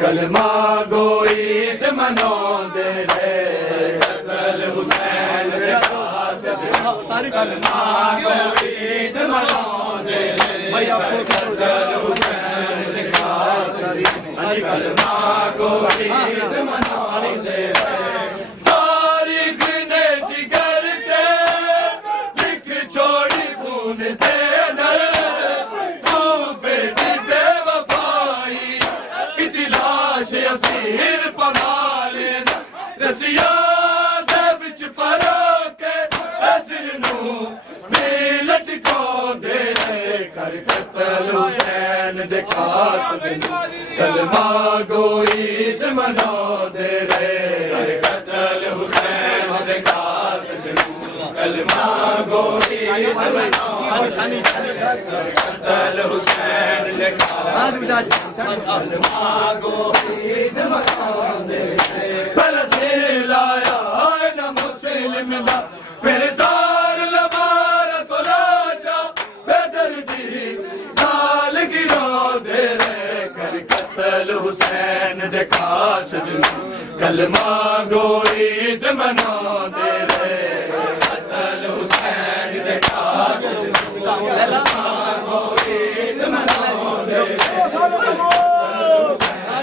कलमा गोई मनो दे रे कतल हुसैन दे कासिद कलमा गोई मनो दे रे कतल हुसैन दे कासिद कलमा गोई मनो दे रे तारीख ने जिगर के लिख छोड़ी खून दे असीर पनालेन रसिया दे विच परो के असर नू मिलट को दे रे कर कतल हुसैन दे कासिद कलमा गोई मनो दे रे कर कतल हुसैन दे कासिद कलमा गोई मनो कतल हुसैन दे कासिद कलमा गोई भला सिर लाया न मुस्लिम दा फिर दार लमारा तो राजा बेदर्दी नाल गिरो दे रे कर कतल हुसैन दे कासिद कलमा गोई मनो दे रे कतल हुसैन दे कासिद कलमा गोई मनो दे रे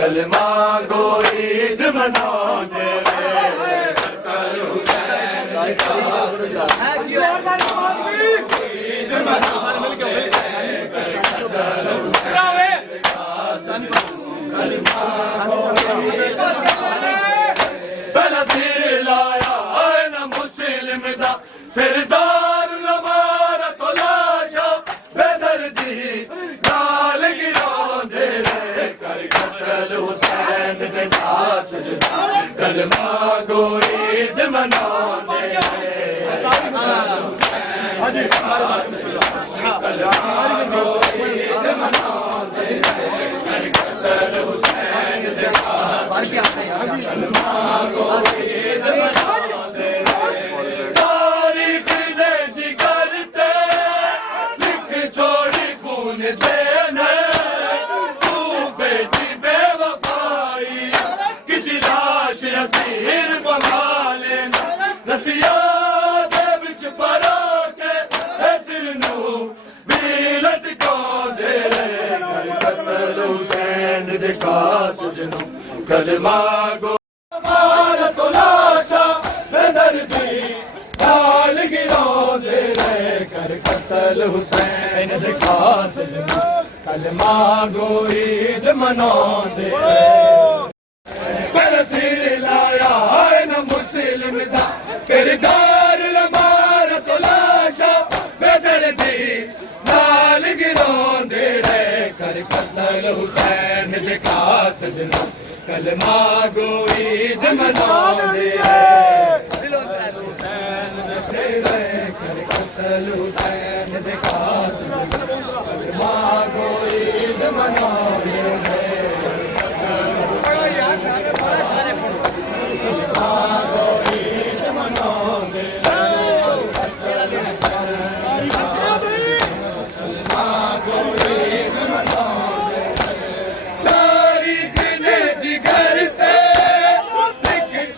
कलमा गोई मनो दे रे कतल हुसैन दे कासिद कलमा गोई भला सिर लाया न मुस्लिम दा फिर दार लमारा तो लाशा बेदर्दी नाल गिरो दे रे कर कतल हुसैन दे कासिद कलमा गोई मनो दे रे कलमा गोई मनो दे रे कर कतल हुसैन दे कासिद कलमा गोई मनो दे रे तारीख ने जिगर ते लिख छोड़ी खून दे असीर पनालेन रसिया दे विच परो के असर नू मिलट को दे रे कर कतल हुसैन दे कासिद कलमा गो मार तो लाशा बेदर्दी नाल गिरो दे रे कर कतल हुसैन दे कासिद कलमा गोई मनो दे रे सिर लाया न मुस्लिम दा फिर दार लमारा तो लाशा बेदर्दी नाल गिरो दे रे कर कतल हुसैन दे कासिद कलमा गोई मनो दे रे कर कतल हुसैन दे कासिद कलमा गोई मनो दे रे तारीख ने जिगर ते लिख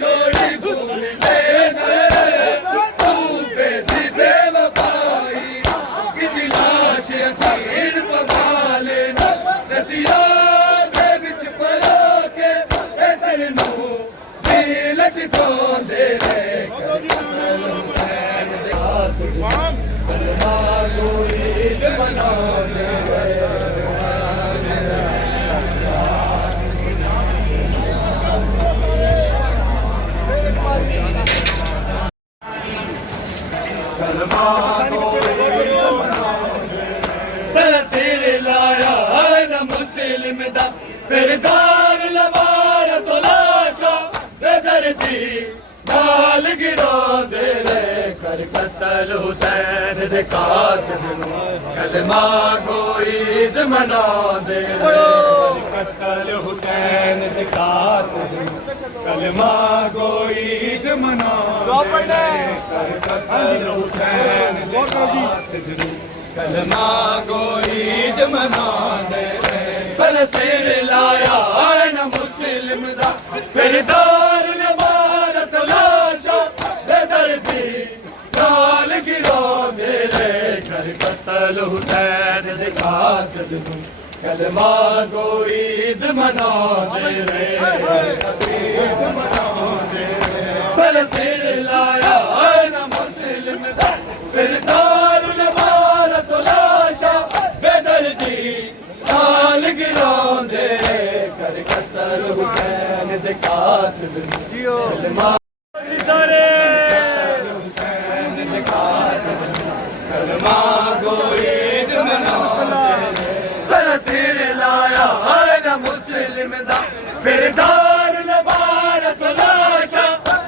ईद मनाते बलसीर लाया न मुस्लिम दा फिर दार लबार तो लाशा बेदर्दी नाल गिरा दे रे कर कतल हुसैन दे कासिद कलमा गो ईद मना दे रे कतल हुसैन दे कासिद कलमा गो ईद मना दे कर कतल हुसैन दे कासिद कलमा गो ईद मना दे बलसीर लाया न मुस्लिम दा फिर दार लबार तलाशा बेदर्दी नाल गिरा दे रे कर कतल हुसैन दे कासिद कलमा गो ईद मना दे रे ईद मना दे बलसीर लाया न मुस्लिम दा फिर दार लबार तलाशा बेदर्दी नाल गिरा दे कर कतल हुसैन दे कासिद कलमा सारे हुसैन दे कासिद कलमा गो ईद मना दे बलसीर लाया न मुस्लिम दा फिर दार लबार तलाशा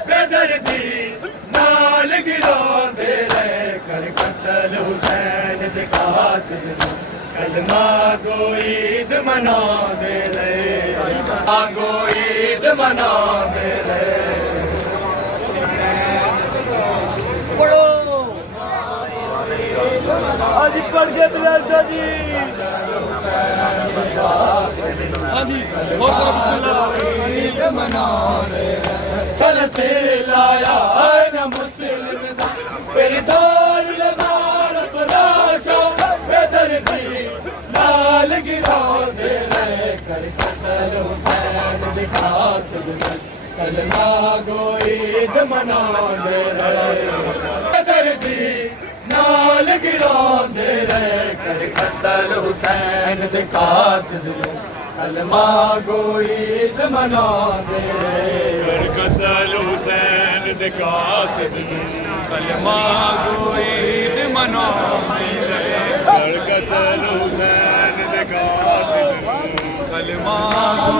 बेदर्दी नाल गिरा दे रे कर कतल हुसैन दे कासिद कलमा गो ईद मना दे रे गो ईद मना दे रे हाजी पढ़ के बिलाल जी हाजी ईद मना दे बलसीर लाया न मुस्लिम दा फिर दार लबार तलाशा बेदर्दी नाल गिरा दे रे कर कतल हुसैन दे कासिद कलमा गो ईद मना दे रे बेदर्दी नाल गिरा दे रे कर कतल हुसैन दे कासिद कलमा गो ईद मना दे रे कर कतल हुसैन दे कासिद कलमा गो ईद मना दे कर कतल हुसैन दे कासिद कलमा गो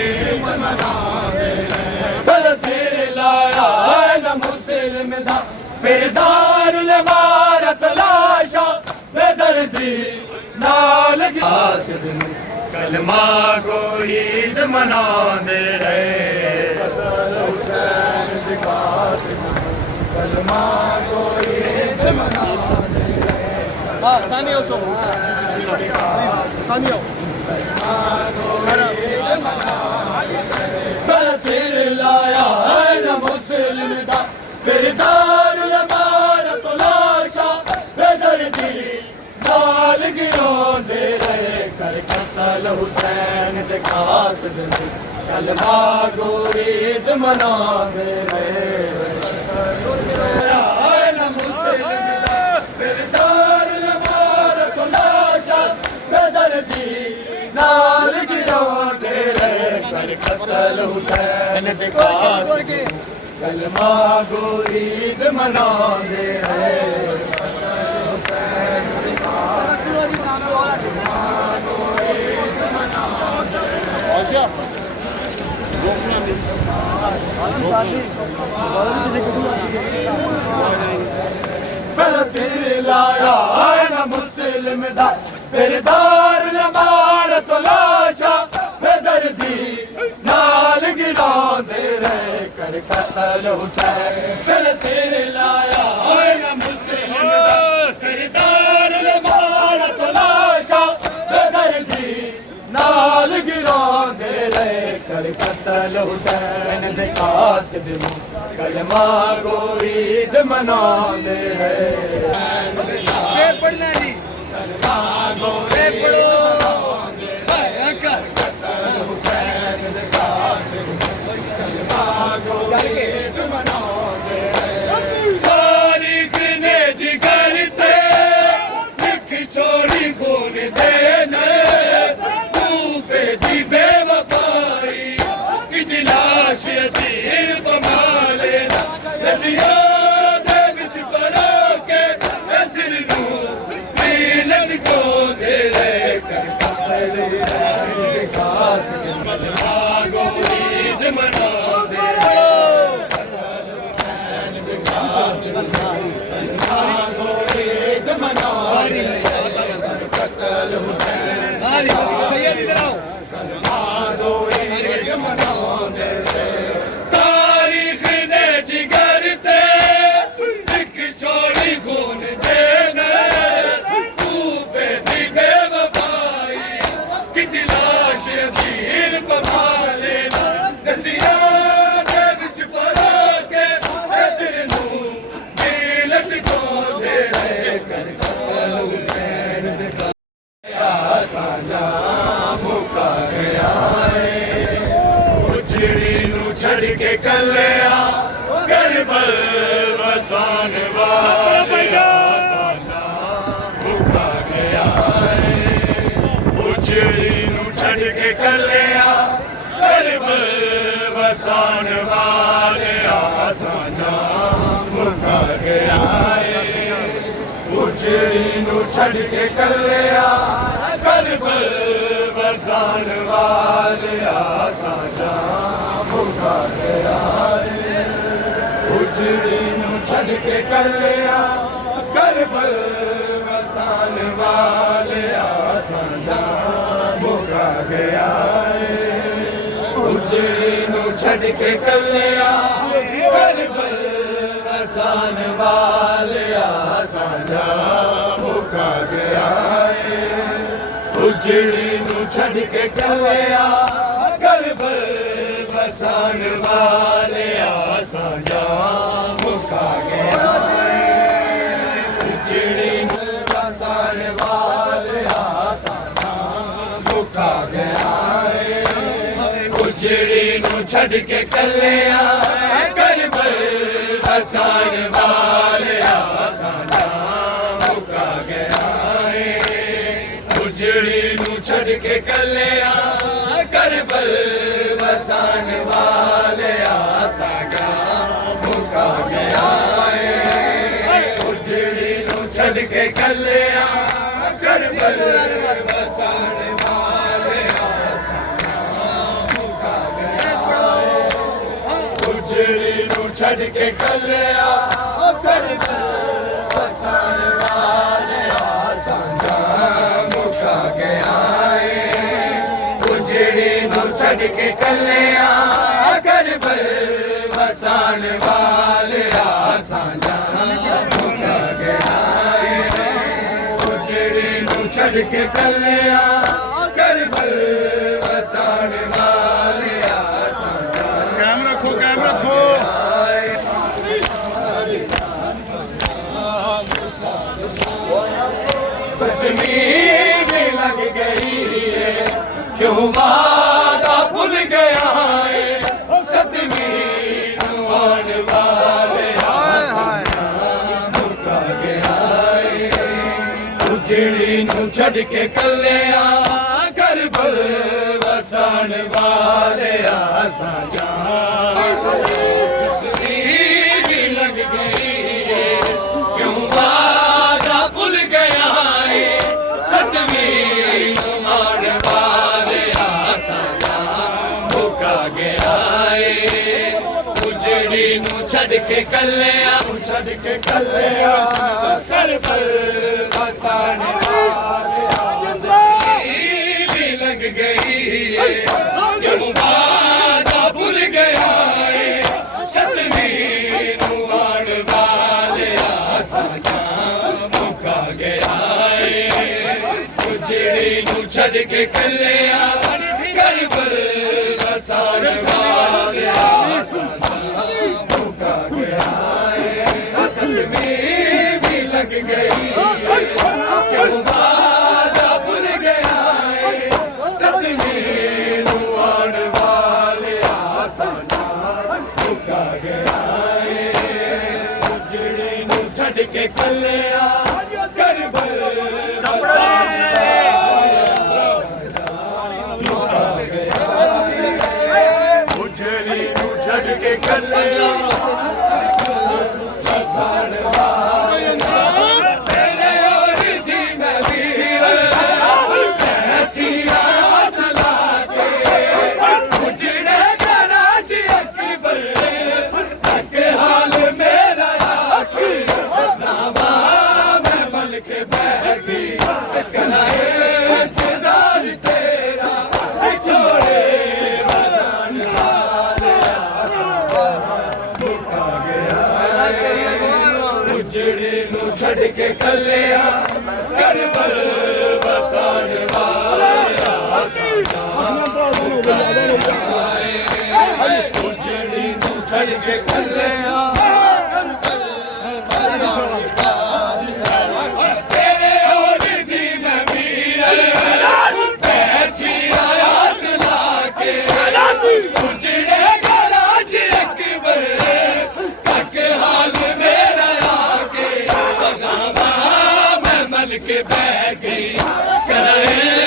ईद मना दे बलसीर लाया न मुस्लिम दा फिर दार लबार तलाशा बेदर्दी नाल कासिद कलमा गो ईद मना दे रे हुसैन दे कासिद कलमा गो ईद मना दे हाँ सानियो सो सानियो बलसीर लाया न मुस्लिम दा फिर दार लबार तलाशा बेदर्दी नाल गिरा दे रे कर कतल हुसैन दे कासिद कलमा गो ईद मना दे रे न मुस्लिम दा फिर दार लबार तलाशा बेदर्दी नाल गिरा दे रे कर कतल हुसैन दे कासिद कलमा गो ईद मना दे रे बलसीर लाया न मुस्लिम दा फिर दार लबार तलाशा बेदर्दी नाल गिरा दे रे कर कतल हुसैन बलसीर लाया न मुस्लिम दा फिर दार लबार तलाशा बेदर्दी नाल गिरा दे रे कर कतल हुसैन दे कासिद कलमा गो ईद मना दे रे पढ़ना जी कलमा गो पढ़ो हुसैन दे कासिद कलमा गो ईद मना दे रे तारीख ने जिगर ते लिख छो ਗਿਆ ਏ ਉਜੜੀ ਨੂੰ ਛੱਡ ਕੇ ਕੱਲਿਆ ਕਰਬਲ ਵਸਾਣ ਵਾਲਿਆ ਸਾਡਾ ਮੁਕਾ ਗਿਆ ਏ ਉਜੜੀ ਨੂੰ ਛੱਡ ਕੇ ਕੱਲਿਆ ਕਰਬਲ ਵਸਾਣ ਵਾਲਿਆ ਸਾਡਾ ਮੁਕਾ ਗਿਆ ਏ ਉਜੜੀ ਨੂੰ ਛੱਡ ਕੇ ਕੱਲਿਆ ਕਰਬਲ ਵਸਾਣ ਵਾਲਿਆ ਸਾਡਾ ਮੁਕਾ ਗਿਆ ਏ ਉਜੜੀ ਨੂੰ ਛੱਡ ਕੇ ਕੱਲਿਆ ਕਰਬਲ ਵਸਾਣ ਵਾਲਿਆ ਸਾਡਾ ਮੁਕਾ ਗਿਆ ਏ ਉਜੜੀ ਨੂੰ ਛੱਡ ਕੇ ਕੱਲਿਆ ਕਰਬਲ ਵਸਾਣ ਵਾਲਿਆ ਸਾਡਾ ਮੁਕਾ ਗਿਆ ਏ ਉਜੜੀ ਨੂੰ ਵਸਾਣ ਵਾਲਿਆ ਸਾਡਾ ਮੁਕਾ ਗਿਆ ਏ ਉਜੜੀ ਨੂੰ ਛੱਡ ਕੇ ਕੱਲਿਆ ਕਰਬਲ ਵਸਾਣ ਵਾਲਿਆ ਸਾਡਾ ਮੁਕਾ ਗਿਆ ਏ ਉਜੜੀ ਨੂੰ ਛੱਡ ਕੇ ਕੱਲਿਆ ਕਰਬਲ ਵਸਾਣ ਵਾਲਿਆ ਸਾਡਾ ਮੁਕਾ ਗਿਆ ਏ ਉਜੜੀ ਨੂੰ ਛੱਡ ਕੇ ਕੱਲਿਆ ਕਰਬਲ ਵਸਾਣ ਵਾਲਿਆ ਸਾਡਾ ਮੁਕਾ ਗਿਆ ਉਜੜੀ ਨੂੰ ਛੱਡ ਕੇ ਕੱਲਿਆ ਕਰਬਲ ਵਸਾਣ ਵਾਲਿਆ ਸਾਡਾ ਮੁਕਾ ਗਿਆ ਏ ਉਜੜੀ ਨੂੰ ਛੱਡ ਕੇ ਕੱਲਿਆ ਕਰਬਲ ਵਸਾਣ ਵਾਲਿਆ ਸਾਡਾ ਮੁਕਾ ਗਿਆ ਏ ਉਜੜੀ ਨੂੰ ਛੱਡ ਕੇ ਕੱਲਿਆ ਕਰਬਲ ਵਸਾਣ ਵਾਲਿਆ ਸਾਡਾ ਕਾਇਮ ਰੱਖੋ ਕਾਇਮ ਰੱਖੋ कश्मीर में लग गई है क्यों वादा भूल गया है सतवीं आन वाले मुका गया है उजड़ी नू छड़ के कलिया करबल वसाण वाले साजा कश्मीर में लग गई है क्यों वादा भूल गया है सतवीं आन वालिया साजा मुका गया है उजड़ी नू छड़ के कलिया करबल वसाण वालिया भी लग गई है क्यों वादा भूल गया है सतवीं आन वालिया साजा मुका गया है उजड़ी नू छड़ के कलिया करबल वसाण वालिया साजा मुका गया है कश्मीर भी लग गई है क्यों वादा भूल गया है सतवीं आन वालिया साजा मुका गया है उजड़ी नू छड़ के कलिया करबल वसाण उजड़ी नू छड़ के कलिया वसाण तेरे और थी नबीर बैठी आस लाके उजड़े कराची अकबर तक हाल मेरा नामा में मल के बैठी कराए इंतजार तेरा छोड़े वतन मुका गया उजड़ी नू छड़ के कलिया करबल वसाण वालिया उजड़ी नू छड़ के कलिया तेरे और दी नबीर बैठी आस लाके उजड़े कराची अकबर तक हाल मेरा आके मैं मल के बैठी करे